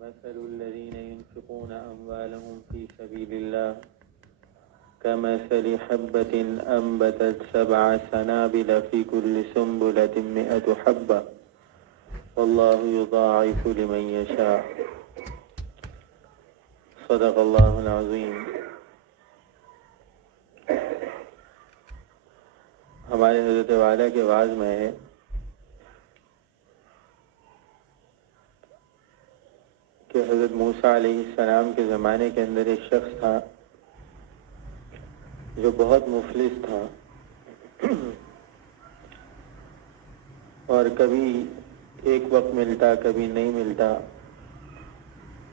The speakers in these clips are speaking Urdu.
مثل الذين ينفقون أموالهم في سبيل الله كمثل حبة أنبتت 7 سنابل في كل سنبلة 100 حبة والله يضاعف لمن يشاء صدق الله العظيم۔ ہمارے حضرت والا کے واعظ میں ہے کہ حضرت موسیٰ علیہ السلام کے زمانے کے اندر ایک شخص تھا جو بہت مفلس تھا اور کبھی ایک وقت ملتا کبھی نہیں ملتا،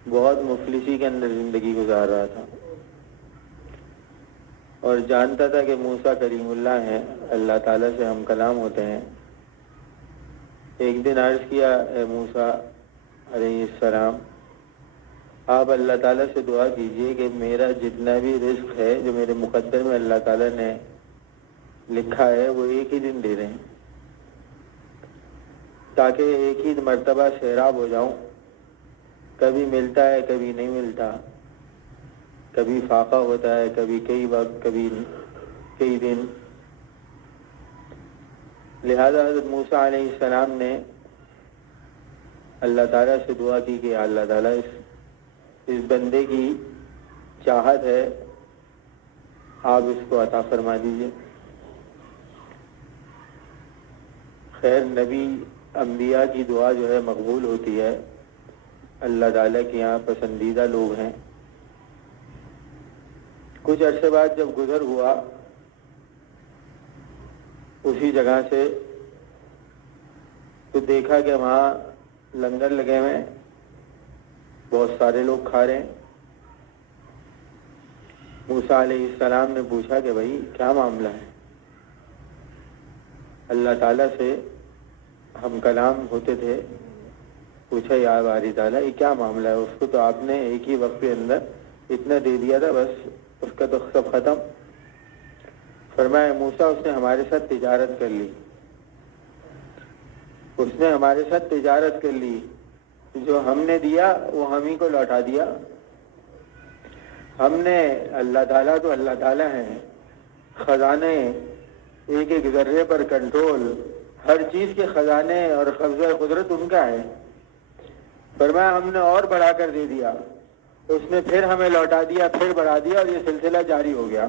بہت مفلسی کے اندر زندگی گزار رہا تھا اور جانتا تھا کہ موسیٰ کریم اللہ ہیں، اللہ تعالیٰ سے ہم کلام ہوتے ہیں۔ ایک دن عرض کیا، اے موسیٰ علیہ السلام، آپ اللہ تعالیٰ سے دعا کیجئے کہ میرا جتنا بھی رزق ہے جو میرے مقدر میں اللہ تعالیٰ نے لکھا ہے وہ ایک ہی دن دے دیں، تاکہ ایک ہی مرتبہ سیراب ہو جاؤں، کبھی ملتا ہے کبھی نہیں ملتا، کبھی فاقہ ہوتا ہے کبھی کئی وقت کبھی کئی دن۔ لہذا حضرت موسیٰ علیہ السلام نے اللہ تعالیٰ سے دعا کی کہ اللہ تعالیٰ اس بندے کی چاہت ہے، آپ اس کو عطا فرما دیجئے۔ خیر، نبی انبیاء کی دعا جو ہے مقبول ہوتی ہے، اللہ تعالیٰ کے یہاں پسندیدہ لوگ ہیں۔ کچھ عرصے بعد جب گزر ہوا اسی جگہ سے، تو دیکھا کہ وہاں لنگر لگے ہوئے ہیں، بہت سارے لوگ کھا رہے ہیں۔ موسیٰ علیہ السلام نے پوچھا کہ بھائی کیا معاملہ ہے؟ اللہ تعالیٰ سے ہم کلام ہوتے تھے، پوچھا یا باری تعالیٰ یہ کیا معاملہ ہے؟ اس کو تو آپ نے ایک ہی وقت کے اندر اتنا دے دیا تھا، بس اس کا تو سب ختم۔ فرمایا موسیٰ اس نے ہمارے ساتھ تجارت کر لی، اس نے ہمارے ساتھ تجارت کر لی، جو ہم نے دیا وہ ہم ہی کو لوٹا دیا۔ ہم نے اللہ تعالیٰ تو اللہ تعالیٰ ہیں، خزانے ایک ایک ذرے پر کنٹرول، ہر چیز کے خزانے اور قبضہ قدرت ان کا ہے۔ فرمایا ہم نے اور بڑھا کر دے دیا، اس نے پھر ہمیں لوٹا دیا، پھر بڑھا دیا، اور یہ سلسلہ جاری ہو گیا۔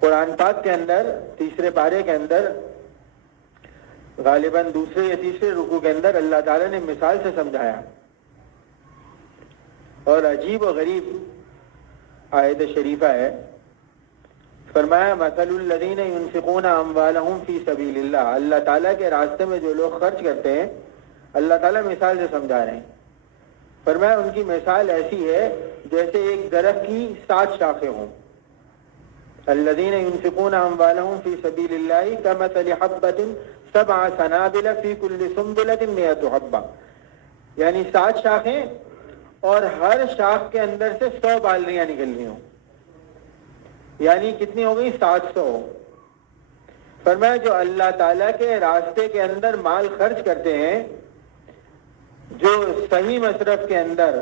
قرآن پاک کے اندر تیسرے پارے کے اندر غالباً دوسرے یا تیسرے رکوع کے اندر اللہ تعالیٰ نے مثال سے سمجھایا، اور عجیب و غریب آیت شریفہ ہے۔ فرمایا مثل الذین ينفقون اموالهم فی سبیل اللہ، اللہ تعالیٰ کے راستے میں جو لوگ خرچ کرتے ہیں، اللہ تعالیٰ مثال سے سمجھا رہے ہیں۔ فرمایا ان کی مثال ایسی ہے جیسے ایک درخت کی 7 شاخیں ہوں۔ الذین ينفقون اموالهم فی سبیل اللہ کمثل حبۃ 7 سنابل فی کل سنبلۃ 100 حبۃ، یعنی 7 شاخیں اور ہر شاخ کے اندر سے 100 بالیاں نکلنی ہوں، یعنی کتنی ہو گئی؟ 700۔ فرمایا جو اللہ تعالیٰ کے راستے کے اندر مال خرچ کرتے ہیں، جو صحیح مصرف کے اندر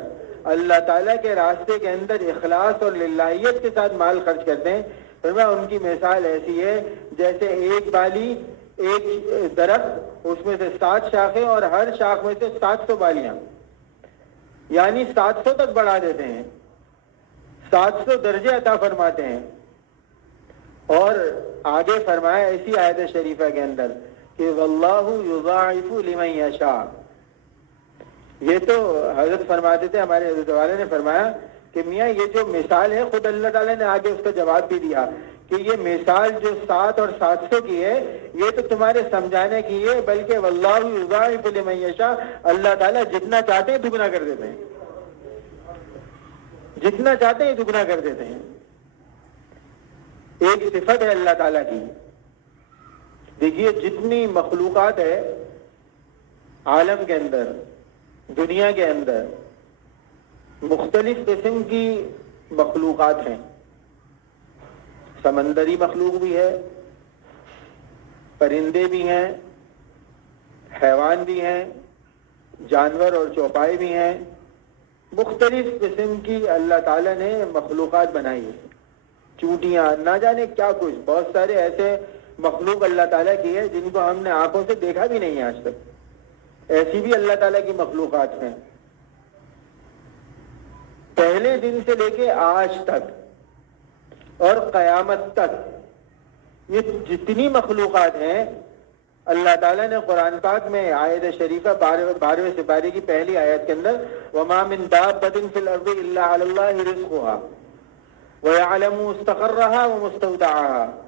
اللہ تعالیٰ کے راستے کے اندر اخلاص اور للہیت کے ساتھ مال خرچ کرتے ہیں، فرمایا ان کی مثال ایسی ہے جیسے ایک بالی، ایک درخت، اس میں سے 7 شاخیں اور ہر شاخ میں سے 700 بالیاں، یعنی 700 تک بڑھا دیتے ہیں، 700 درجے عطا فرماتے ہیں۔ اور آگے فرمایا اسی آیت شریفہ کے اندر کہ واللہ یضاعف لمن یشاء۔ یہ تو حضرت فرماتے تھے، ہمارے حضرت والے نے فرمایا کہ میاں یہ جو مثال ہے، خود اللہ تعالیٰ نے آگے اس کا جواب بھی دیا کہ یہ مثال جو 7 اور 700 کی ہے، یہ تو تمہارے سمجھانے کی ہے، بلکہ واللہ یضاعف لمن یشاء، اللہ تعالیٰ جتنا چاہتے ہیں دگنا کر دیتے ہیں، جتنا چاہتے ہیں دگنا کر دیتے ہیں۔ ایک صفت ہے اللہ تعالیٰ کی۔ دیکھیے جتنی مخلوقات ہے عالم کے اندر، دنیا کے اندر، مختلف قسم کی مخلوقات ہیں، سمندری مخلوق بھی ہے، پرندے بھی ہیں، حیوان بھی ہیں، جانور اور چوپائے بھی ہیں، مختلف قسم کی اللہ تعالیٰ نے مخلوقات بنائی ہے، چونٹیاں، نہ جانے کیا کچھ، بہت سارے ایسے مخلوق اللہ تعالیٰ کی ہے جن کو ہم نے آنکھوں سے دیکھا بھی نہیں ہے آج تک، ایسی بھی اللہ تعالیٰ کی مخلوقات ہیں۔ پہلے دن سے لے کے آج تک اور قیامت تک یہ جتنی مخلوقات ہیں، اللہ تعالیٰ نے قرآن پاک میں آیت شریفہ 12ویں سپارے کی پہلی آیت کے اندر وَمَا مِن دَابَّةٍ فِي الْأَرْضِ إِلَّا عَلَى اللَّهِ رِزْقُهَا وَيَعْلَمُ مُسْتَقَرَّهَا وَمُسْتَوْدَعَهَا،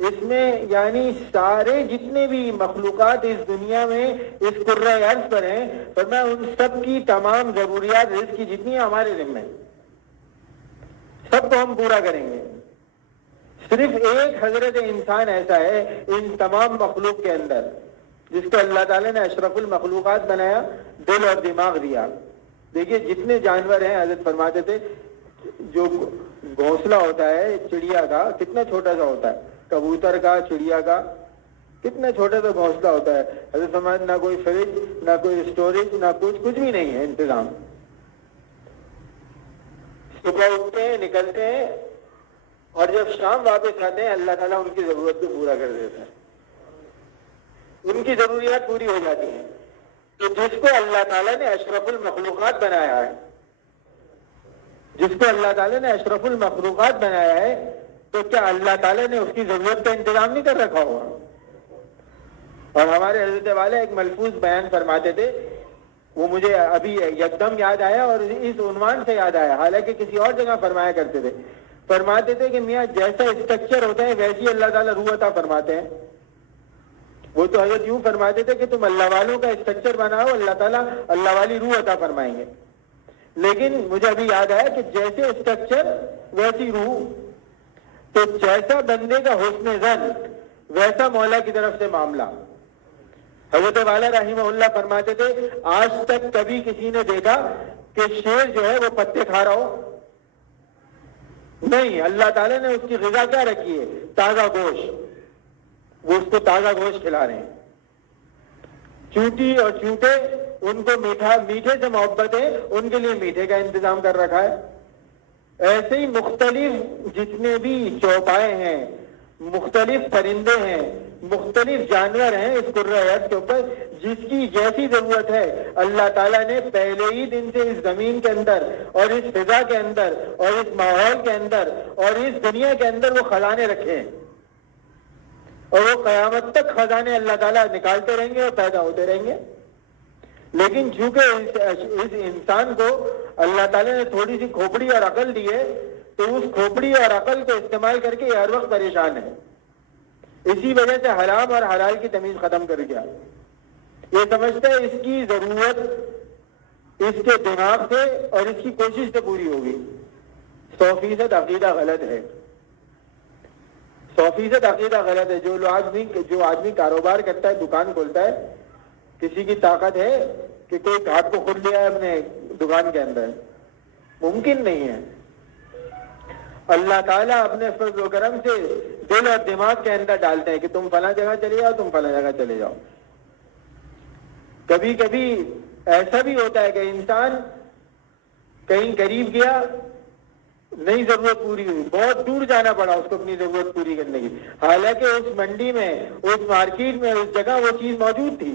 اس میں یعنی سارے جتنے بھی مخلوقات اس دنیا میں اس کرۂ ارض پر ہیں، فرمایا ان سب کی تمام ضروریات رزق کی جتنی ہیں ہمارے ذمہ ہیں، سب کو ہم پورا کریں گے۔ صرف ایک حضرت انسان ایسا ہے ان تمام مخلوق کے اندر جس کو اللہ تعالیٰ نے اشرف المخلوقات بنایا، دل اور دماغ دیا۔ دیکھیے جتنے جانور ہیں، حضرت فرماتے تھے جو گھونسلہ ہوتا ہے چڑیا کا کتنا چھوٹا سا ہوتا ہے، کبوتر کا، چڑیا کا کتنا چھوٹا سا گھونسلہ ہوتا ہے، حضرت فرماتے نہ کوئی فریج، نہ کوئی اسٹوریج، نہ کچھ بھی نہیں ہے انتظام۔ صبح اٹھتے ہیں، نکلتے ہیں، اور جب شام واپس آتے ہیں اللہ تعالیٰ ان کی ضرورت کو پورا کر دیتا ہے، ان کی ضروریات پوری ہو جاتی ہیں۔ تو جس کو اللہ تعالیٰ نے اشرف المخلوقات بنایا ہے، جس کو اللہ تعالیٰ نے اشرف المخلوقات بنایا ہے، تو کیا اللہ تعالیٰ نے اس کی ضرورت کا انتظام نہیں کر رکھا ہوا؟ اور ہمارے حضرت والا ایک ملفوظ بیان فرماتے تھے، وہ مجھے ابھی یکدم یاد آیا اور اس عنوان سے یاد آیا، حالانکہ کسی اور جگہ فرمایا کرتے تھے۔ فرماتے تھے کہ میاں جیسا اسٹرکچر ہوتا ہے ویسی اللہ تعالیٰ روح عطا فرماتے ہیں۔ وہ تو حضرت یوں فرماتے تھے کہ تم اللہ والوں کا اسٹرکچر بناؤ، اللہ تعالیٰ اللہ والی روح عطا فرمائیں گے۔ لیکن مجھے ابھی یاد آیا کہ جیسے اسٹرکچر ویسی روح، تو جیسا بندے کا حسن ظن ویسا مولا کی طرف سے معاملہ۔ حضرت والا رحمہ اللہ فرماتے تھے آج تک کبھی کسی نے دیکھا کہ شیر جو ہے وہ پتے کھا رہا ہو؟ نہیں، اللہ تعالیٰ نے اس کی غذا کیا رکھی ہے؟ تازہ گوشت، وہ اس کو تازہ گوشت کھلا رہے ہیں۔ چونٹی اور چونٹے ان کو میٹھے سے محبت ہے، ان کے لیے میٹھے کا انتظام کر رکھا ہے۔ ایسے ہی مختلف جتنے بھی چوپائے ہیں، مختلف پرندے ہیں، مختلف جانور ہیں اس کرۂ ارض کے اوپر، جس کی جیسی ضرورت ہے اللہ تعالیٰ نے پہلے ہی دن سے اس زمین کے اندر اور اس فضا کے اندر اور اس ماحول کے اندر اور اس دنیا کے اندر وہ خزانے رکھے ہیں، اور وہ قیامت تک خزانے اللہ تعالیٰ نکالتے رہیں گے اور پیدا ہوتے رہیں گے۔ لیکن چونکہ اس انسان کو اللہ تعالیٰ نے تھوڑی سی کھوپڑی اور عقل دی ہے، تو اس کھوپڑی اور عقل کو استعمال کر کے یہ ہر وقت پریشان ہے۔ اسی وجہ سے حرام اور حلال کی تمیز ختم کر گیا۔ یہ سمجھتا ہے اس کی ضرورت اس کے دماغ سے اور اس کی کوشش سے پوری ہوگی۔ 100% عقیدہ غلط ہے، 100% عقیدہ غلط ہے۔ جو آدمی کاروبار کرتا ہے، دکان کھولتا ہے، کسی کی طاقت ہے کہ کوئی گھاٹ کو کھول لیا ہے اپنے دکان کے اندر؟ ممکن نہیں ہے۔ اللہ تعالیٰ اپنے فضل و کرم سے دل اور دماغ کے اندر ڈالتے ہیں کہ تم فلاں جگہ چلے جاؤ، تم فلاں جگہ چلے جاؤ۔ کبھی کبھی ایسا بھی ہوتا ہے کہ انسان کہیں قریب گیا، نئی ضرورت پوری ہوئی، بہت دور جانا پڑا اس کو اپنی ضرورت پوری کرنے کی، حالانکہ اس منڈی میں، اس مارکیٹ میں، اس جگہ وہ چیز موجود تھی،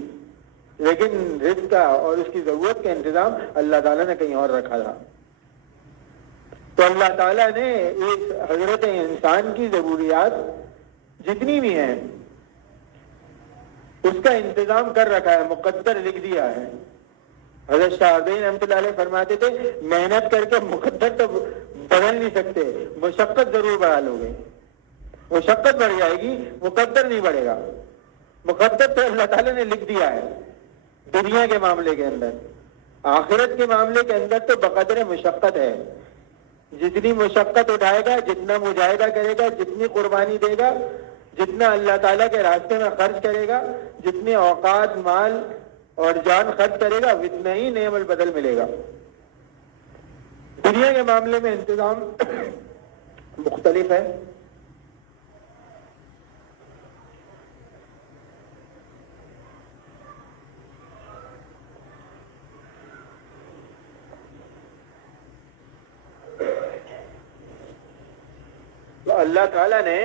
لیکن رزق کا اور اس کی ضرورت کا انتظام اللہ تعالیٰ نے کہیں اور رکھا تھا۔ تو اللہ تعالیٰ نے اس حضرت انسان کی ضروریات جتنی بھی ہیں اس کا انتظام کر رکھا ہے، مقدر لکھ دیا ہے۔ حضرت شاہ عبدالعزیز رحمۃ اللہ علیہ فرماتے تھے محنت کر کے مقدر تو بدل نہیں سکتے، مشقت ضرور بڑھا لو گے، مشقت بڑھ جائے گی، مقدر نہیں بڑھے گا۔ مقدر تو اللہ تعالیٰ نے لکھ دیا ہے دنیا کے معاملے کے اندر، آخرت کے معاملے کے اندر تو بقدر مشقت ہے۔ جتنی مشقت اٹھائے گا، جتنا مجاہدہ کرے گا، جتنی قربانی دے گا، جتنا اللہ تعالیٰ کے راستے میں خرچ کرے گا، جتنے اوقات، مال اور جان خرچ کرے گا، اتنا ہی نعم البدل ملے گا۔ دنیا کے معاملے میں انتظام مختلف ہے۔ اللہ تعالیٰ نے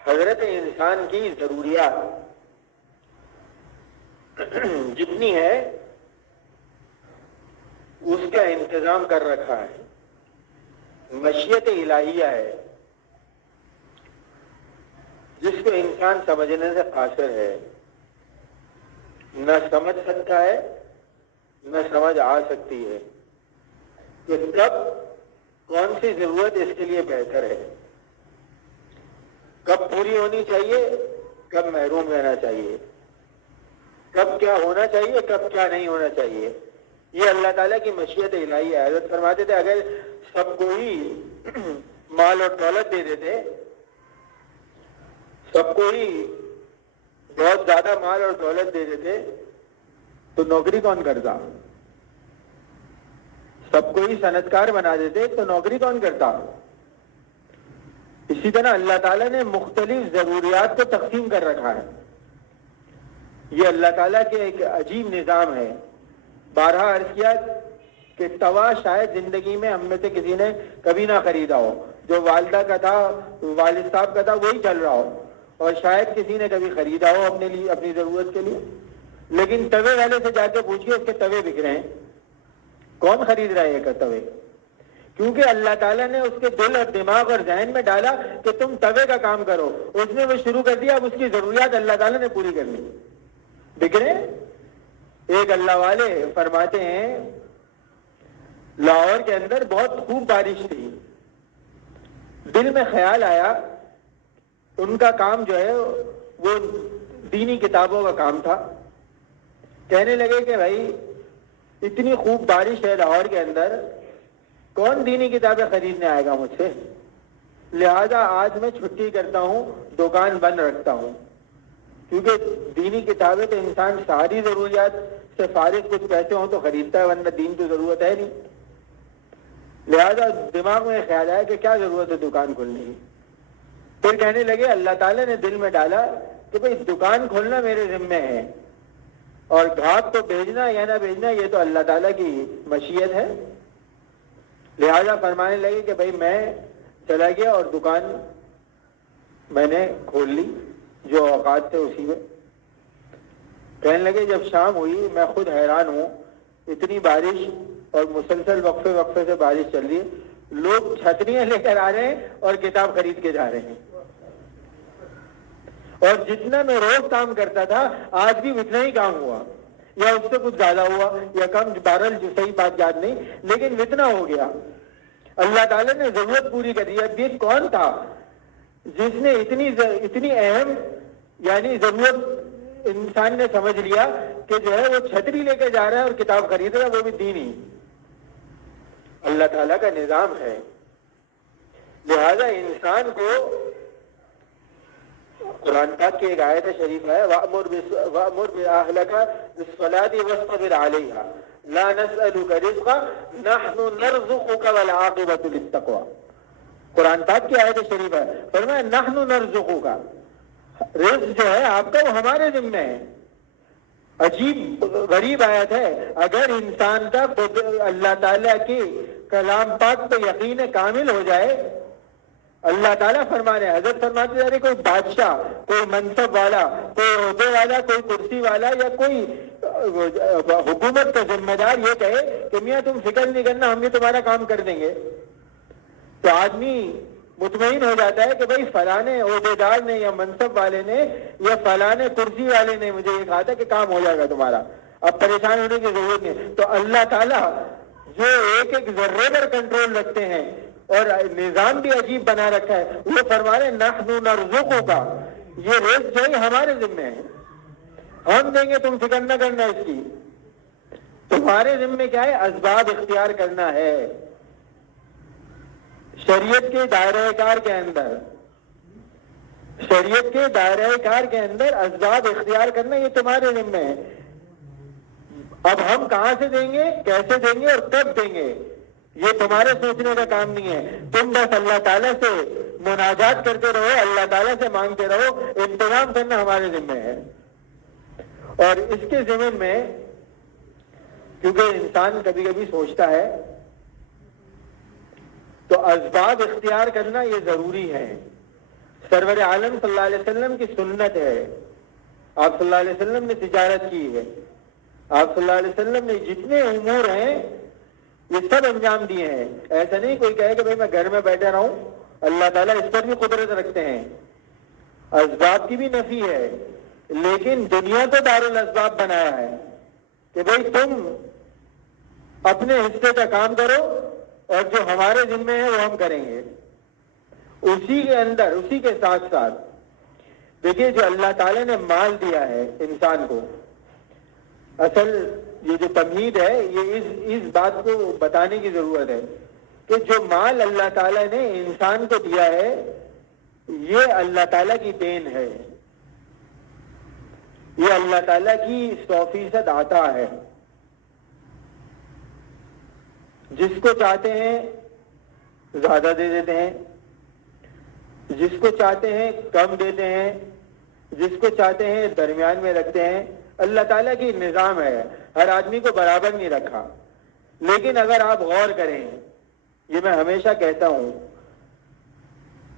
حضرت انسان کی ضروریات جتنی ہے اس کا انتظام کر رکھا ہے، مشیت الہیہ ہے جس کو انسان سمجھنے سے قاصر ہے، نہ سمجھ سکتا ہے نہ سمجھ آ سکتی ہے کہ کب کون سی ضرورت اس کے لیے بہتر ہے، کب پوری ہونی چاہیے، کب محروم رہنا چاہیے، کب کیا ہونا چاہیے، کب کیا نہیں ہونا چاہیے۔ یہ اللہ تعالیٰ کی مشیت الہی ہے۔ حضرت فرماتے تھے اگر سب کو ہی مال اور دولت دے دیتے، سب کو ہی بہت زیادہ مال اور دولت دے دیتے تو نوکری کون کرتا؟ سب کو ہی صنعتکار بنا دیتے تو نوکری کون کرتا؟ اسی طرح اللہ تعالیٰ نے مختلف ضروریات کو تقسیم کر رکھا ہے۔ یہ اللہ تعالیٰ کے ایک عجیب نظام ہے۔ بارہا عرض کیا کہ توا شاید زندگی میں ہم میں سے کسی نے کبھی نہ خریدا ہو، جو والدہ کا تھا، والد صاحب کا تھا، وہی چل رہا ہو، اور شاید کسی نے کبھی خریدا ہو اپنے لیے، اپنی ضرورت کے لیے۔ لیکن توے والے سے جا کے پوچھئے اس کے توے بک رہے ہیں، کون خرید رہا ہے یہ توے؟ کیونکہ اللہ تعالیٰ نے اس کے دل اور دماغ اور ذہن میں ڈالا کہ تم توے کا کام کرو، اس نے وہ شروع کر دیا، اب اس کی ضروریات اللہ تعالیٰ نے پوری کرنی، بک رہے ہیں۔ ایک اللہ والے فرماتے ہیں لاہور کے اندر بہت خوب بارش تھی، دل میں خیال آیا، ان کا کام جو ہے وہ دینی کتابوں کا کام تھا، کہنے لگے کہ بھائی اتنی خوب بارش ہے لاہور کے اندر، کون دینی کتابیں خریدنے آئے گا مجھ سے، لہذا آج میں چھٹی کرتا ہوں، دکان بند رکھتا ہوں، کیونکہ دینی کتابیں تو انسان ساری ضروریات سے فارغ کچھ پیسے ہوں تو خریدتا ہے، ورنہ دین تو ضرورت ہے نہیں۔ لہذا دماغ میں خیال آیا کہ کیا ضرورت ہے دکان کھولنے کی۔ پھر کہنے لگے اللہ تعالیٰ نے دل میں ڈالا کہ بھئی دکان کھولنا میرے ذمہ ہے، اور گھاٹ کو بھیجنا یا نہ بھیجنا یہ تو اللہ تعالیٰ کی مشیت ہے۔ لہذا فرمانے لگے کہ بھئی میں چلا گیا اور دکان میں نے کھول لی جو اوقات تھے اسی میں۔ کہنے لگے جب شام ہوئی میں خود حیران ہوں، اتنی بارش اور مسلسل وقفے وقفے سے بارش چل رہی ہے، لوگ چھتریاں لے کر آ رہے ہیں اور کتاب خرید کے جا رہے ہیں، اور جتنا میں روز کام کرتا تھا آج بھی اتنا ہی کام ہوا، یا اس سے کچھ زیادہ ہوا یا کم، بہرحال جو صحیح بات یاد نہیں، لیکن اتنا ہو گیا۔ اللہ تعالیٰ نے ضرورت پوری کر دی۔ اب یہ کون تھا جس نے اتنی اہم یعنی ضرورت انسان نے سمجھ لیا کہ جو ہے وہ چھتری لے کے جا رہا ہے اور کتاب خرید رہا ہے، وہ بھی دینی؟ اللہ تعالیٰ کا نظام ہے۔ لہذا انسان کو قرآن پاک کی ایک آیت شریف ہے وَأْمُرْ بِأَهْلَكَ بِالصَّلَاةِ وَاصْطَبِرْ عَلَيْهَا لَا نَسْأَلُكَ رِزْقًا نَحْنُ نَرْزُقُكَ وَالْعَاقِبَةُ لِلتَّقْوَىٰ۔ قرآن پاک کی آیت شریف ہے، فرمایا نَحْنُ نَرْزُقُكَ، رزق جو ہے آپ کا وہ ہمارے ذمہ ہے۔ عجیب غریب آیت ہے۔ اگر انسان کا اللہ تعالیٰ کی کلام پاک پہ یقین کامل ہو جائے، اللہ تعالیٰ فرمانے، حضرت فرماتے جا رہے کوئی بادشاہ، کوئی منصب والا، کوئی عہدے والا، کوئی کرسی والا یا کوئی حکومت کا ذمہ دار یہ کہے کہ میاں تم فکر نہیں کرنا، ہم بھی تمہارا کام کر دیں گے، تو آدمی مطمئن ہو جاتا ہے کہ بھائی فلانے عہدے دار نے یا منصب والے نے یا فلانے کرسی والے نے مجھے یہ کہا تھا کہ کام ہو جائے گا تمہارا، اب پریشان ہونے کی ضرورت نہیں۔ تو اللہ تعالیٰ جو ایک ایک ذرے پر کنٹرول رکھتے ہیں اور نظام بھی عجیب بنا رکھا ہے، وہ فرما رہے نحن نرزقک، یہ رزق جو ہے ہمارے ذمہ ہے، ہم دیں گے، تم فکر نہ کرنا اس کی۔ تمہارے ذمہ کیا ہے؟ اسباب اختیار کرنا ہے، شریعت کے دائرہ کار کے اندر، شریعت کے دائرہ کار کے اندر اسباب اختیار کرنا یہ تمہارے ذمہ ہے۔ اب ہم کہاں سے دیں گے، کیسے دیں گے اور کب دیں گے یہ تمہارے سوچنے کا کام نہیں ہے، تم بس اللہ تعالیٰ سے مناجات کرتے رہو، اللہ تعالیٰ سے مانگتے رہو، انتظام کرنا ہمارے ذمہ ہے۔ اور اس کے ذمہ میں کیونکہ انسان کبھی کبھی سوچتا ہے تو اسباب اختیار کرنا یہ ضروری ہے. سرور عالم صلی اللہ علیہ وسلم کی سنت ہے. آپ صلی اللہ علیہ وسلم نے تجارت کی ہے. آپ صلی اللہ علیہ وسلم نے جتنے امور ہیں یہ سب انجام دیے ہیں. ایسا نہیں کوئی کہے کہ بھئی میں گھر میں بیٹھا رہوں. اللہ تعالیٰ اس پر بھی قدرت رکھتے ہیں. اسباب کی بھی نفی ہے, لیکن دنیا تو دارالاسباب بنایا ہے کہ بھئی تم اپنے حصے کا کام کرو اور جو ہمارے ذمہ ہے وہ ہم کریں گے. اسی کے اندر, اسی کے ساتھ ساتھ دیکھیے جو اللہ تعالیٰ نے مال دیا ہے انسان کو, اصل یہ جو تمہید ہے یہ اس بات کو بتانے کی ضرورت ہے کہ جو مال اللہ تعالیٰ نے انسان کو دیا ہے یہ اللہ تعالیٰ کی دین ہے, یہ اللہ تعالیٰ کی 100% عطا ہے. جس کو چاہتے ہیں زیادہ دے دیتے ہیں, جس کو چاہتے ہیں کم دیتے ہیں, جس کو چاہتے ہیں درمیان میں رکھتے ہیں. اللہ تعالیٰ کی نظام ہے, ہر آدمی کو برابر نہیں رکھا. لیکن اگر آپ غور کریں, یہ میں ہمیشہ کہتا ہوں,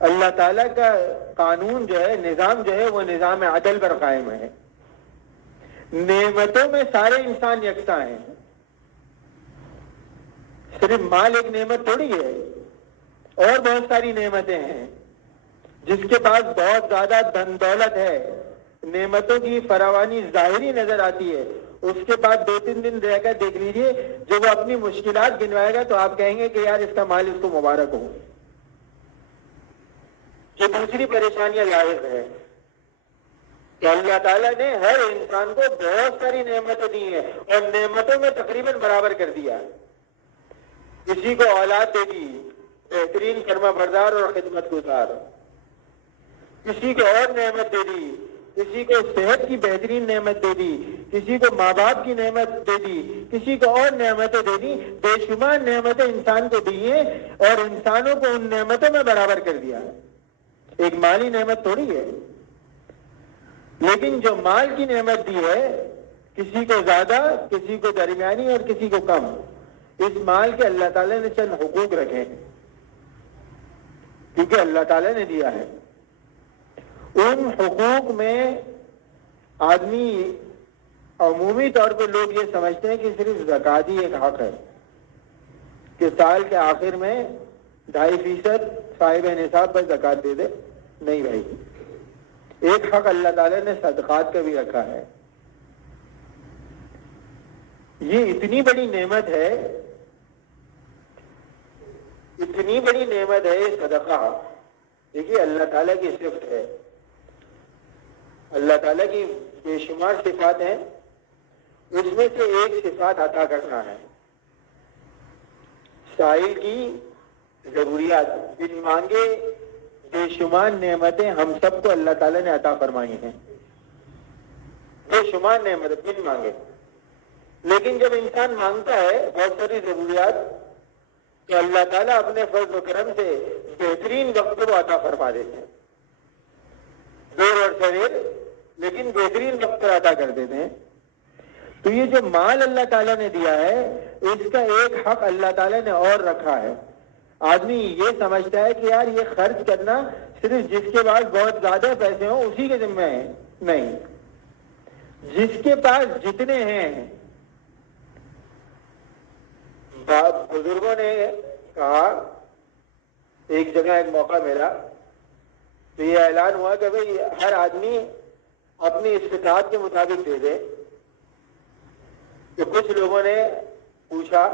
اللہ تعالیٰ کا قانون جو ہے, نظام جو ہے, وہ نظام عدل پر قائم ہے. نعمتوں میں سارے انسان یکساں ہیں. صرف مال ایک نعمت تھوڑی ہے, اور بہت ساری نعمتیں ہیں. جس کے پاس بہت زیادہ دھن دولت ہے, نعمتوں کی فراوانی ظاہری نظر آتی ہے, اس کے بعد 2-3 دن رہ کر دیکھ لیجئے, جب وہ اپنی مشکلات گنوائے گا تو آپ کہیں گے کہ یار اس کا مال اس کو مبارک ہو. یہ دوسری پریشانیاں لاحق ہے کہ اللہ تعالیٰ نے ہر انسان کو بہت ساری نعمتیں دی ہیں اور نعمتوں میں تقریباً برابر کر دیا. کسی کو اولاد دے دی, بہترین فرما بردار اور خدمت گزار. کسی کو اور نعمت دے دی, کسی کو صحت کی بہترین نعمت دے دی, کسی کو ماں باپ کی نعمت دے دی, کسی کو اور نعمتیں دے دی. بے شمار نعمتیں انسان کو دی ہیں اور انسانوں کو ان نعمتوں میں برابر کر دیا. ایک مالی نعمت تھوڑی ہے. لیکن جو مال کی نعمت دی ہے, کسی کو زیادہ, کسی کو درمیانی اور کسی کو کم, اس مال کے اللہ تعالیٰ نے چند حقوق رکھے ہیں کیونکہ اللہ تعالیٰ نے دیا ہے. ان حقوق میں آدمی عمومی طور پہ لوگ یہ سمجھتے ہیں کہ صرف زکوٰۃ ہی ایک حق ہے کہ سال کے آخر میں 2.5% صاحب نصاب پر زکوٰۃ دے دے. نہیں بھائی, ایک حق اللہ تعالیٰ نے صدقات کا بھی رکھا ہے. یہ اتنی بڑی نعمت ہے, اتنی بڑی نعمت ہے یہ صدقہ. دیکھیے اللہ تعالیٰ کی صفت ہے, اللہ تعالیٰ کی بے شمار صفات ہیں, اس میں سے ایک صفات عطا کرنا ہے. سائل کی ضروریات بن مانگے بے شمار نعمتیں ہم سب کو اللہ تعالیٰ نے عطا فرمائی ہیں, بے شمار نعمتیں بن مانگے. لیکن جب انسان مانگتا ہے بہت ساری ضروریات, تو اللہ تعالیٰ اپنے فضل و کرم سے بہترین وقت کو عطا فرما دیتے ہیں. دیر اور سویر, لیکن بہترین وقت عطا کر دیتے ہیں. تو یہ جو مال اللہ تعالیٰ نے دیا ہے, اس کا ایک حق اللہ تعالیٰ نے اور رکھا ہے. آدمی یہ سمجھتا ہے کہ یار یہ خرچ کرنا صرف جس کے پاس بہت زیادہ پیسے ہوں اسی کے ذمہ ہے. نہیں, جس کے پاس جتنے ہیں. بزرگوں نے کہا, ایک جگہ ایک موقع ملا تو یہ اعلان ہوا کہ بھئی ہر آدمی اپنی استطاعت کے مطابق دے دے. تو کچھ لوگوں نے پوچھا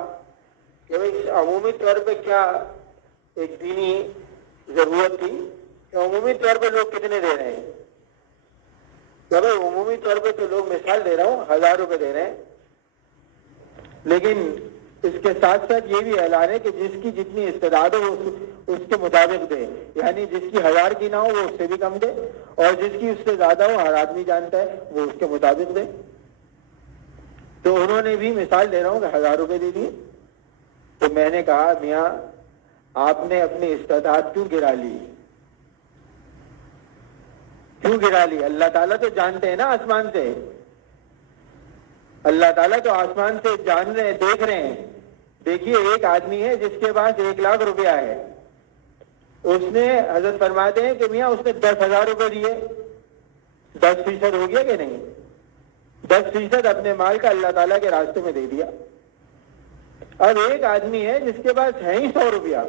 کہ بھئی عمومی طور پہ کیا ایک دینی ضرورت تھی کہ عمومی طور پہ لوگ کتنے دے رہے ہیں. کہ بھئی عمومی طور پہ تو لوگ, مثال دے رہا ہوں, 1000 روپے دے رہے ہیں. لیکن اس کے ساتھ ساتھ یہ بھی اعلان ہے کہ جس کی جتنی استعداد ہو اس کے مطابق دے. یعنی جس کی 1000 کی نہ ہو وہ اس سے بھی کم دے, اور جس کی اس سے زیادہ ہو, ہر آدمی جانتا ہے, وہ اس کے مطابق دے. تو انہوں نے بھی, مثال دے رہا ہوں, کہ 1000 روپے دے دیے. تو میں نے کہا میاں آپ نے اپنی استطاعت کیوں گرا لی, کیوں گرا لی؟ اللہ تعالیٰ تو جانتے ہیں نا آسمان سے, اللہ تعالیٰ تو آسمان سے جان رہے ہیں, دیکھ رہے ہیں. دیکھیے ایک آدمی ہے جس کے پاس 1 لاکھ روپیہ ہے, اس نے حضرت فرماتے ہیں کہ میاں اس نے 10,000 روپے دیے، 10% ہو گیا کہ نہیں؟ 10% اپنے مال کا اللہ تعالیٰ کے راستے میں دے دیا۔ اب ایک آدمی ہے جس کے پاس ہے ہی 100 روپیہ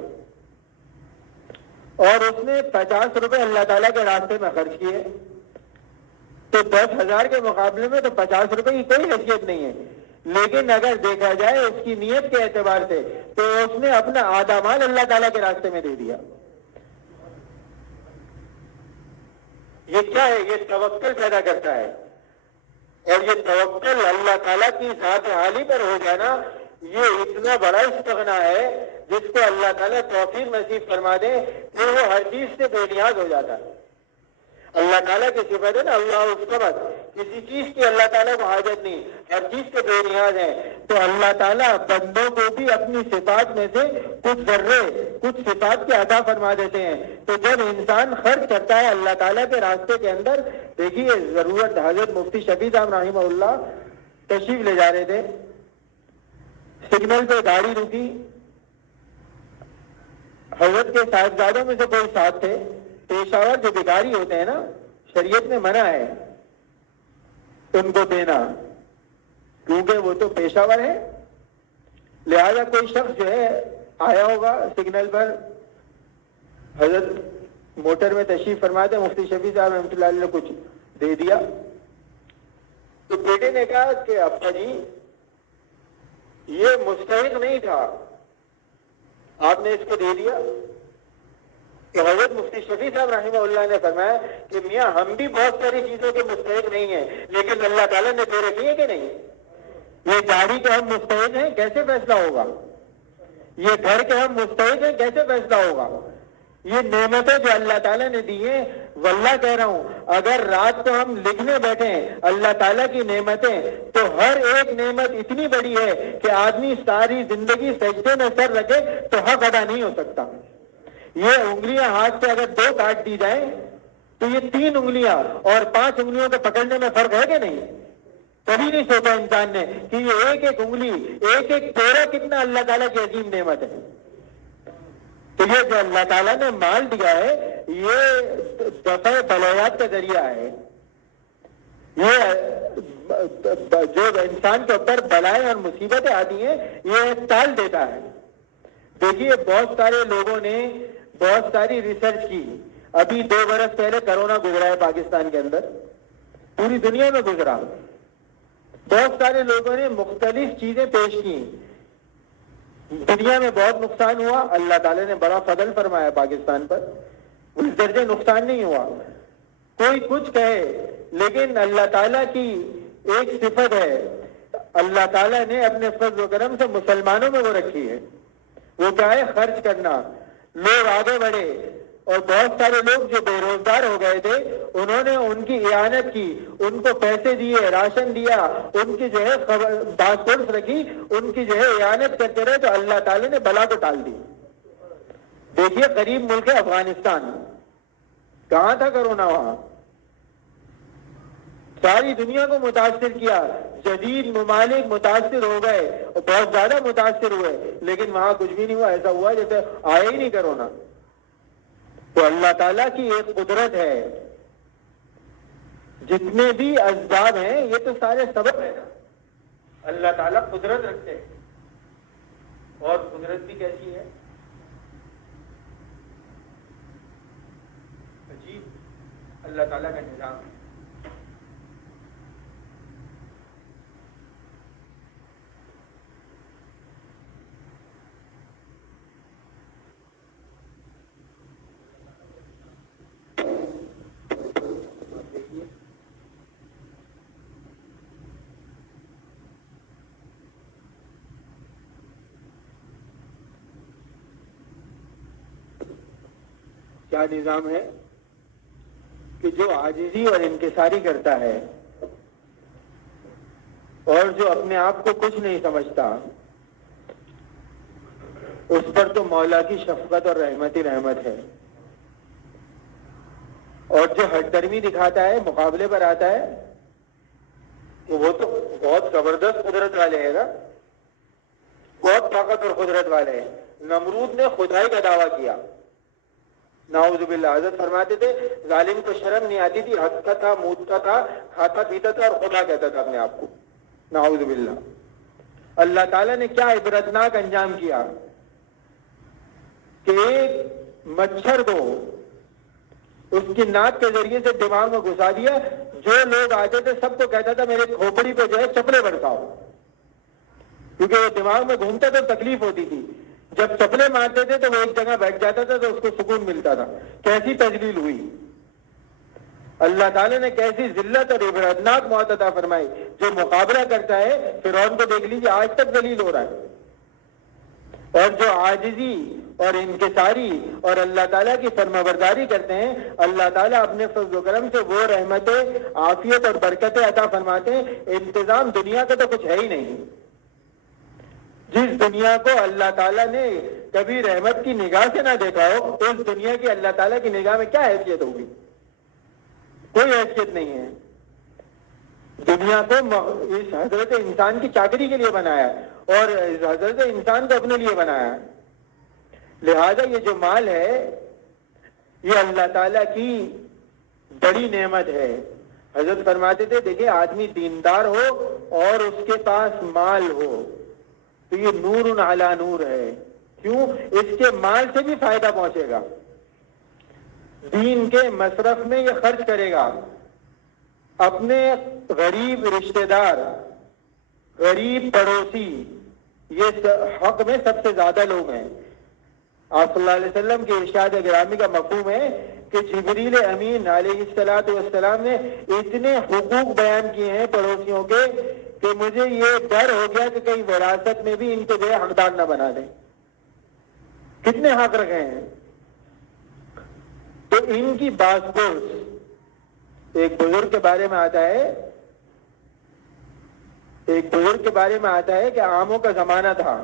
اور اس نے 50 روپے اللہ تعالیٰ کے راستے میں خرچ کیے، تو 10,000 کے مقابلے میں تو 50 روپے کی کوئی حیثیت نہیں ہے، لیکن اگر دیکھا جائے اس کی نیت کے اعتبار سے تو اس نے اپنا آدھا مال اللہ تعالیٰ کے راستے میں دے دیا۔ یہ کیا ہے؟ یہ توکل پیدا کرتا ہے، اور یہ توکل اللہ تعالیٰ کی ذات عالی پر ہو جانا، یہ اتنا بڑا استغنا ہے جس کو اللہ تعالیٰ توفیق نصیب فرما دے کہ وہ ہر چیز سے بے نیاز ہو جاتا ہے۔ اللہ تعالیٰ کی صفت ہے نا اللہ الصمد، کسی چیز کی اللہ تعالیٰ کو حاجت نہیں، ہر چیز سے بے نیاز ہے۔ تو اللہ تعالیٰ بندوں کو بھی اپنی صفات میں سے کچھ ذرے، کچھ صفات کے عطا فرما دیتے ہیں۔ تو جب انسان خرچ کرتا ہے اللہ تعالیٰ کے راستے کے اندر، دیکھیے ضرورت، حضرت مفتی شفیع صاحب رحمہ اللہ تشریف لے جا رہے تھے، سگنل پہ گاڑی رکی، حضرت کے صاحبزادوں میں سے کوئی ساتھ تھے، پیشہ ور جو بھکاری ہوتے ہیں نا، شریعت میں منع ہے ان کو دینا، کیونکہ وہ تو پیشہ ور ہے۔ لہذا کوئی شخص جو ہے آیا ہوگا سگنل پر، حضرت موٹر میں تشریف فرماتے، مفتی شفیع صاحب رحمۃ اللہ علیہ نے کچھ دے دیا، تو بیٹے نے کہا کہ ابا جی یہ مستحق نہیں تھا، آپ نے اس کو دے دیا۔ کہ حضرت مفتی شفیع صاحب رحمہ اللہ نے فرمایا کہ میاں ہم بھی بہت ساری چیزوں کے مستحق نہیں ہیں، لیکن اللہ تعالیٰ نے دے رکھی ہے کہ نہیں؟ یہ گاڑی کے ہم مستحق ہیں، کیسے فیصلہ ہوگا؟ یہ گھر کے ہم مستحق ہیں، کیسے فیصلہ ہوگا؟ یہ نعمتیں جو اللہ تعالیٰ نے دی ہیں، واللہ کہہ رہا ہوں اگر رات کو ہم لکھنے بیٹھیں اللہ تعالیٰ کی نعمتیں، تو ہر ایک نعمت اتنی بڑی ہے کہ آدمی ساری زندگی سجدے میں سر رکھے تو حق ادا نہیں ہو سکتا۔ یہ انگلیاں ہاتھ سے اگر 2 کاٹ دی جائیں تو یہ 3 انگلیاں اور 5 انگلیوں کو پکڑنے میں فرق ہے کہ نہیں؟ کبھی نہیں سوچا انسان نے کہ یہ ایک ایک انگلی، ایک ایک ٹیڑا کتنا اللہ تعالیٰ کی عظیم نعمت ہے۔ تو یہ جو اللہ تعالیٰ نے مال دیا ہے یہ دفع بلایات کا ذریعہ ہے۔ یہ جو انسان کے اوپر بلائیں اور مصیبتیں آتی ہیں یہ ٹال دیتا ہے۔ دیکھیے بہت سارے لوگوں نے بہت ساری ریسرچ کی، ابھی 2 برس پہلے کرونا گزرا ہے پاکستان کے اندر، پوری دنیا میں گزرا، بہت سارے لوگوں نے مختلف چیزیں پیش کی، دنیا میں بہت نقصان ہوا، اللہ تعالیٰ نے بڑا فضل فرمایا پاکستان پر، اس درجے نقصان نہیں ہوا۔ کوئی کچھ کہے لیکن اللہ تعالیٰ کی ایک صفت ہے، اللہ تعالیٰ نے اپنے فضل و کرم سے مسلمانوں میں وہ رکھی ہے، وہ کیا ہے؟ خرچ کرنا۔ لوگ آگے بڑھے اور بہت سارے لوگ جو بے روزگار ہو گئے تھے انہوں نے ان کی اعانت کی، ان کو پیسے دیے، راشن دیا، ان کی جو ہے باسپورٹس رکھی، ان کی جو ہے اعانت کرتے رہے، تو اللہ تعالیٰ نے بلا کو ٹال دی۔ دیکھیے قریب ملک ہے افغانستان، کہاں تھا کرونا؟ وہاں ساری دنیا کو متاثر کیا، جدید ممالک متاثر ہو گئے اور بہت زیادہ متاثر ہوئے، لیکن وہاں کچھ بھی نہیں ہوا، ایسا ہوا جیسے آیا ہی نہیں کرونا۔ تو اللہ تعالیٰ کی ایک قدرت ہے، جتنے بھی اسباب ہیں یہ تو سارے سبب ہیں نا، اللہ تعالیٰ قدرت رکھتے ہیں، اور قدرت بھی کیسی ہے؟ عجیب اللہ تعالیٰ کا نظام ہے۔ کیا نظام ہے کہ جو عاجزی اور انکساری کرتا ہے اور جو اپنے آپ کو کچھ نہیں سمجھتا، اس پر تو مولا کی شفقت اور رحمت ہی رحمت ہے، اور جو ہٹ درمی دکھاتا ہے، مقابلے پر آتا ہے، وہ تو بہت زبردست قدرت والے ہیں نا، بہت طاقت اور قدرت والے ہیں۔ نمرود نے خدائی کا دعویٰ کیا، نعوذ باللہ. حضرت فرماتے تھے ظالم کو شرم نہیں آتی تھی, ہنستا تھا, مودتا تھا, کھاتا پیتا تھا اور خدا کہتا تھا اپنے آپ کو. نعوذ باللہ. اللہ تعالیٰ نے کیا عبرتناک انجام کیا کہ ایک مچھر کو اس کی ناک کے ذریعے سے دماغ میں گھسا دیا. جو لوگ آتے تھے سب کو کہتا تھا میرے کھوپڑی پہ جو ہے چپلے برساؤ, کیونکہ وہ دماغ میں گھومتا تو تکلیف ہوتی تھی. جب چپلے مارتے تھے تو وہ ایک جگہ بیٹھ جاتا تھا تو اس کو سکون ملتا تھا. کیسی تجلیل ہوئی, اللہ تعالیٰ نے کیسی ذلت اور عبرتناک موت عطا فرمائی. جو مقابلہ کرتا ہے فرعون کو دیکھ لیجیے, آج تک ذلیل ہو رہا ہے. اور جو عاجزی اور انکساری اور اللہ تعالیٰ کی فرمانبرداری کرتے ہیں, اللہ تعالیٰ اپنے فضل و کرم سے وہ رحمتیں, عافیت اور برکتیں عطا فرماتے ہیں. انتظام دنیا کا تو کچھ ہے ہی نہیں. جس دنیا کو اللہ تعالیٰ نے کبھی رحمت کی نگاہ سے نہ دیکھا ہو, اس دنیا کی اللہ تعالیٰ کی نگاہ میں کیا حیثیت ہوگی؟ کوئی حیثیت نہیں ہے. دنیا کو اس حضرت انسان کی چاکری کے لیے بنایا اور اس حضرت انسان کو اپنے لیے بنایا. لہذا یہ جو مال ہے یہ اللہ تعالیٰ کی بڑی نعمت ہے. حضرت فرماتے تھے دیکھیں آدمی دیندار ہو اور اس کے پاس مال ہو تو یہ نور علی نور ہے. کیوں؟ اس کے مال سے بھی فائدہ پہنچے گا, دین کے مصرف میں یہ خرچ کرے گا. اپنے غریب رشتہ دار, غریب پڑوسی, یہ حق میں سب سے زیادہ لوگ ہیں. آپ صلی اللہ علیہ وسلم کے ارشاد گرامی کا مفہوم ہے کہ جبریل امین علیہ السلام نے اتنے حقوق بیان کیے ہیں پڑوسیوں کے کہ مجھے یہ ڈر ہو گیا کہ کہیں وراثت میں بھی ان کو جو ہے حقدار نہ بنا دیں. کتنے حق رکھے ہیں. تو ان کی باز پرس. ایک بزرگ کے بارے میں آتا ہے کہ آموں کا زمانہ تھا,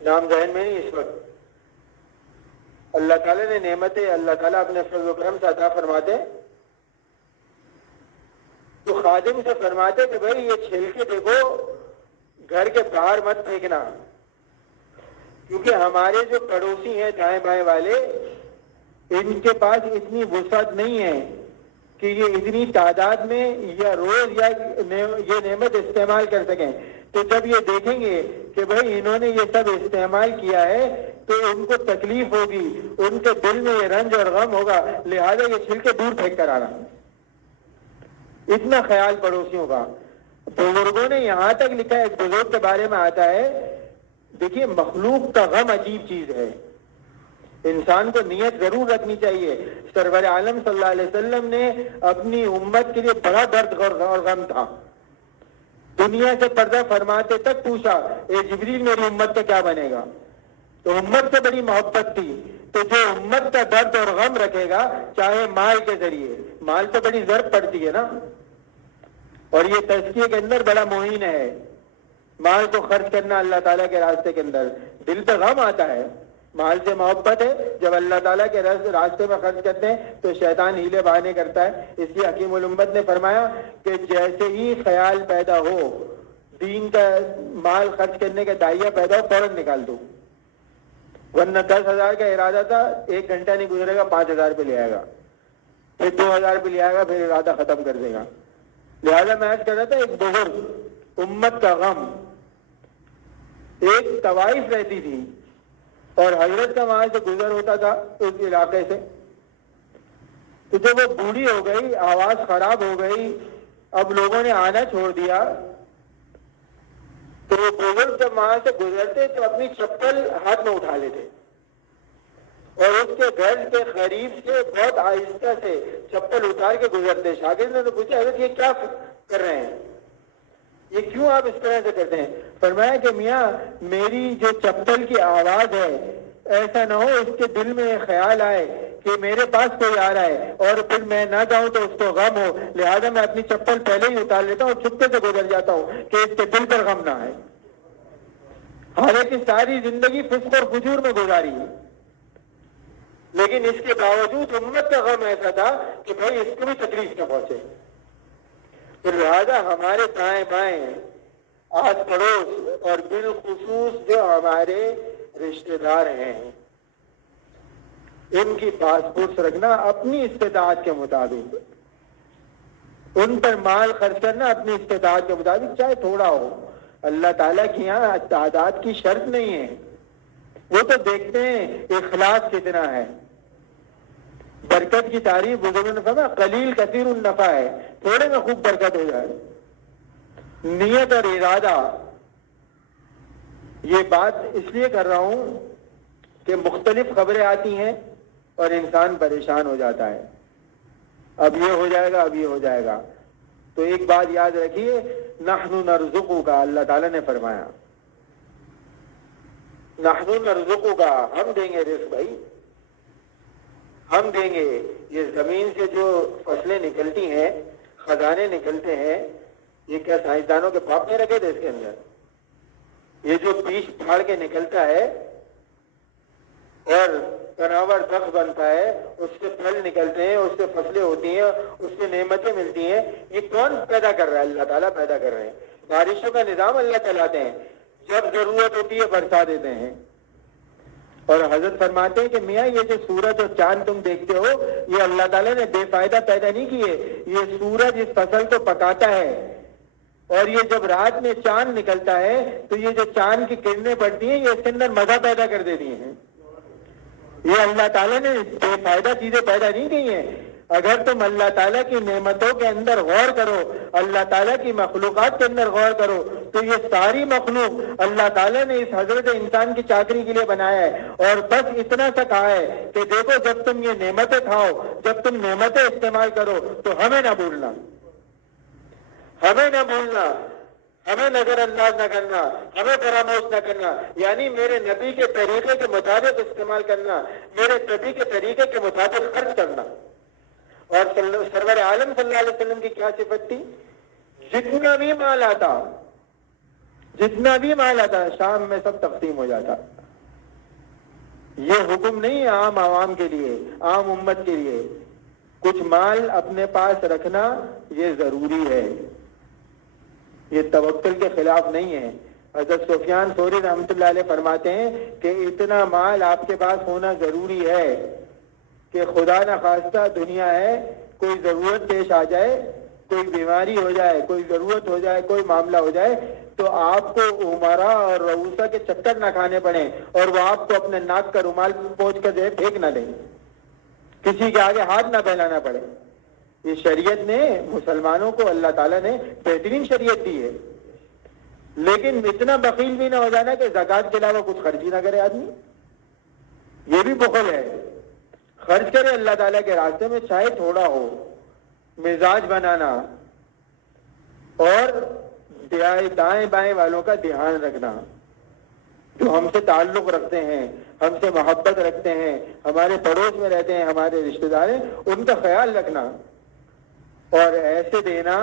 نام ذہن میں نہیں اس وقت. اللہ تعالیٰ نے نعمتیں اللہ تعالیٰ اپنے فضل و کرم سے عطا فرماتے, تو خادم سے فرماتے کہ بھائی یہ چھیل کے دیکھو, گھر کے باہر مت پھینکنا, کیونکہ ہمارے جو پڑوسی ہیں دائیں بائیں والے, ان کے پاس اتنی وسعت نہیں ہے کہ یہ اتنی تعداد میں یا روز یا یہ نعمت استعمال کر سکیں. تو جب یہ دیکھیں گے کہ بھائی انہوں نے یہ سب استعمال کیا ہے تو ان کو تکلیف ہوگی, ان کے دل میں یہ رنج اور غم ہوگا, لہذا یہ چھل کے دور پھینک کر آ رہا. اتنا خیال پڑوسیوں کا. بزرگوں نے یہاں تک لکھا ہے, ایک بزرگ کے بارے میں آتا ہے, دیکھیے مخلوق کا غم عجیب چیز ہے, انسان کو نیت ضرور رکھنی چاہیے. سرور عالم صلی اللہ علیہ وسلم نے اپنی امت کے لیے بڑا درد اور غم تھا. دنیا سے پردہ فرماتے تک پوچھا اے جبریل میری امت کا کیا بنے گا, تو امت سے بڑی محبت تھی. تو جو امت کا درد اور غم رکھے گا چاہے مال کے ذریعے, مال تو بڑی ضرب پڑتی ہے نا, اور یہ تزکیے کے اندر بڑا معین ہے مال کو خرچ کرنا اللہ تعالیٰ کے راستے کے اندر. دل پہ غم آتا ہے, مال سے محبت ہے, جب اللہ تعالیٰ کے راستے میں خرچ کرتے ہیں تو شیطان ہیلے بہانے کرتا ہے. اس لیے حکیم الامت نے فرمایا کہ جیسے ہی خیال پیدا ہو دین کا مال خرچ کرنے کا داعیہ پیدا ہو فوراً نکال دو, ورنہ 10,000 کا ارادہ تھا, 1 گھنٹہ نہیں گزرے گا 5,000 پہ لے آئے گا, پھر 2,000 پہ لے آئے گا, پھر ارادہ ختم کر دے گا. لہذا میں عرض کر رہا تھا ایک بزرگ امت کا غم. ایک طوائف رہتی تھی اور حضرت کا وہاں سے گزر ہوتا تھا اس علاقے سے, تو جب وہ بوڑھی ہو گئی, آواز خراب ہو گئی, اب لوگوں نے آنا چھوڑ دیا, تو وہ بزرگ جب وہاں سے گزرتے تو اپنی چپل ہاتھ میں اٹھا لیتے اور اس کے گھر کے قریب سے بہت آہستہ سے چپل اتار کے گزرتے. شاگرد نے تو پوچھا حضرت یہ کیا کر رہے ہیں, یہ کیوں آپ اس طرح سے کرتے ہیں؟ فرمایا کہ میاں میری جو چپل کی آواز ہے ایسا نہ ہو اس کے دل میں یہ خیال آئے کہ میرے پاس کوئی آ رہا ہے اور پھر میں نہ جاؤں تو اس کو غم ہو, لہذا میں اپنی چپل پہلے ہی اتار لیتا ہوں اور چھپتے سے گزر جاتا ہوں کہ اس کے دل پر غم نہ آئے. حالانکہ ساری زندگی فسق اور فجور میں گزاری, لیکن اس کے باوجود امت کا غم ایسا تھا کہ بھائی اس کو بھی تکلیف نہ پہنچے. تو لہذا ہمارے دائیں بائیں آس پڑوس اور بالخصوص جو ہمارے رشتہ دار ہیں ان کی پاس پوچھ رکھنا اپنی استطاعت کے مطابق، ان پر مال خرچ کرنا اپنی استطاعت کے مطابق، چاہے تھوڑا ہو۔ اللہ تعالیٰ کی یہاں تعداد کی شرط نہیں ہے، وہ تو دیکھتے ہیں اخلاص کتنا ہے۔ برکت کی تعریف بزرگوں نے فرمایا قلیل کثیر النفع ہے، تھوڑے میں خوب برکت ہو جائے۔ نیت اور ارادہ، یہ بات اس لیے کر رہا ہوں کہ مختلف خبریں آتی ہیں اور انسان پریشان ہو جاتا ہے، اب یہ ہو جائے گا، اب یہ ہو جائے گا۔ تو ایک بات یاد رکھیے، نحن نرزقک، اللہ تعالیٰ نے فرمایا نحن نرزقک، ہم دیں گے رزق بھائی، ہم دیں گے۔ یہ زمین سے جو فصلیں نکلتی ہیں، خزانے نکلتے ہیں، یہ کیا سائنسدانوں کے پاپ نے رکھے تھے اس کے اندر؟ یہ جو پیچ پھاڑ کے نکلتا ہے اور تناور درخت بنتا ہے، اس سے پھل نکلتے ہیں، اس سے فصلیں ہوتی ہیں، اس سے نعمتیں ملتی ہیں، یہ کون پیدا کر رہا ہے؟ اللہ تعالیٰ پیدا کر رہے ہیں۔ بارشوں کا نظام اللہ چلاتے ہیں، جب ضرورت ہوتی ہے برسا دیتے ہیں۔ اور حضرت فرماتے ہیں کہ میاں یہ جو سورج اور چاند تم دیکھتے ہو، یہ اللہ تعالیٰ نے بے فائدہ پیدا نہیں کیے، یہ سورج اس فصل کو پکاتا ہے، اور یہ جب رات میں چاند نکلتا ہے تو یہ جو چاند کی کرنیں پڑتی ہیں، یہ اس کے اندر مزہ پیدا کر دیتی ہیں۔ یہ اللہ تعالیٰ نے بے فائدہ چیزیں پیدا نہیں کی ہیں۔ اگر تم اللہ تعالیٰ کی نعمتوں کے اندر غور کرو، اللہ تعالیٰ کی مخلوقات کے اندر غور کرو، تو یہ ساری مخلوق اللہ تعالیٰ نے اس حضرت انسان کی چاکری کے لیے بنایا ہے، اور بس اتنا سا کہا ہے کہ دیکھو جب تم یہ نعمتیں کھاؤ، جب تم نعمتیں استعمال کرو تو ہمیں نہ بھولنا، ہمیں نہ بھولنا، ہمیں نظر انداز نہ کرنا، ہمیں فراموش نہ کرنا، یعنی میرے نبی کے طریقے کے مطابق استعمال کرنا، میرے نبی کے طریقے کے مطابق خرچ کرنا۔ اور سرور عالم صلی اللہ علیہ وسلم کی کیا صفت تھی؟ جتنا بھی مال آتا شام میں سب تقسیم ہو جاتا۔ یہ حکم نہیں عام عوام کے لیے، عام امت کے لیے، کچھ مال اپنے پاس رکھنا یہ ضروری ہے، یہ توکل کے خلاف نہیں ہے۔ حضرت سفیان ثوری رحمۃ اللہ علیہ فرماتے ہیں کہ اتنا مال آپ کے پاس ہونا ضروری ہے کہ خدا نخواستہ دنیا ہے، کوئی ضرورت پیش آ جائے، کوئی بیماری ہو جائے، کوئی ضرورت ہو جائے، کوئی معاملہ ہو جائے، تو آپ کو عمرہ اور رؤوسہ کے چکر نہ کھانے پڑیں، اور وہ آپ کو اپنے ناک کا رومال پوچھ کر جو پھینک نہ دیں، کسی کے آگے ہاتھ نہ پھیلانا پڑے۔ یہ شریعت نے مسلمانوں کو اللہ تعالیٰ نے بہترین شریعت دی ہے، لیکن اتنا بخیل بھی نہ ہو جانا کہ زکوٰۃ کے علاوہ کچھ خرچ ہی نہ کرے آدمی، یہ بھی بخل ہے۔ خرچ کرے اللہ تعالیٰ کے راستے میں، چاہے تھوڑا ہو۔ مزاج بنانا اور دائیں بائیں والوں کا دھیان رکھنا، جو ہم سے تعلق رکھتے ہیں، ہم سے محبت رکھتے ہیں، ہمارے پڑوس میں رہتے ہیں، ہمارے رشتہ دار ہیں، ان کا خیال رکھنا، اور ایسے دینا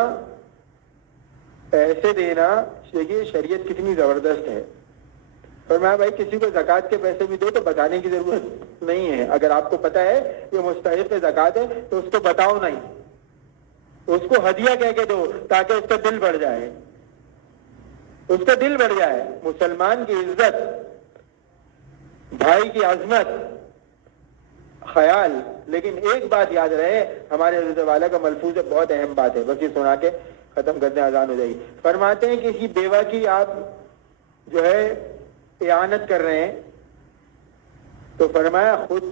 دیکھیے شریعت کتنی زبردست ہے۔ فرمایا بھائی کسی کو زکوٰۃ کے پیسے بھی دو تو بتانے کی ضرورت نہیں ہے، اگر آپ کو پتا ہے یہ مستحق زکوٰۃ ہے تو اس کو بتاؤ نہیں، اس کو ہدیہ کہہ کے دو تاکہ اس کا دل بڑھ جائے، اس کا دل بڑھ جائے۔ مسلمان کی عزت، بھائی کی عظمت، خیال۔ لیکن ایک بات یاد رہے، ہمارے حضرت والا کا ملفوظ ہے، بہت اہم بات ہے، بس یہ سنا کے ختم کرتے ہیں، اذان ہو جائے گی۔ فرماتے ہیں کہ کسی بیوہ کی آپ جو ہے اعانت کر رہے ہیں، تو فرمایا خود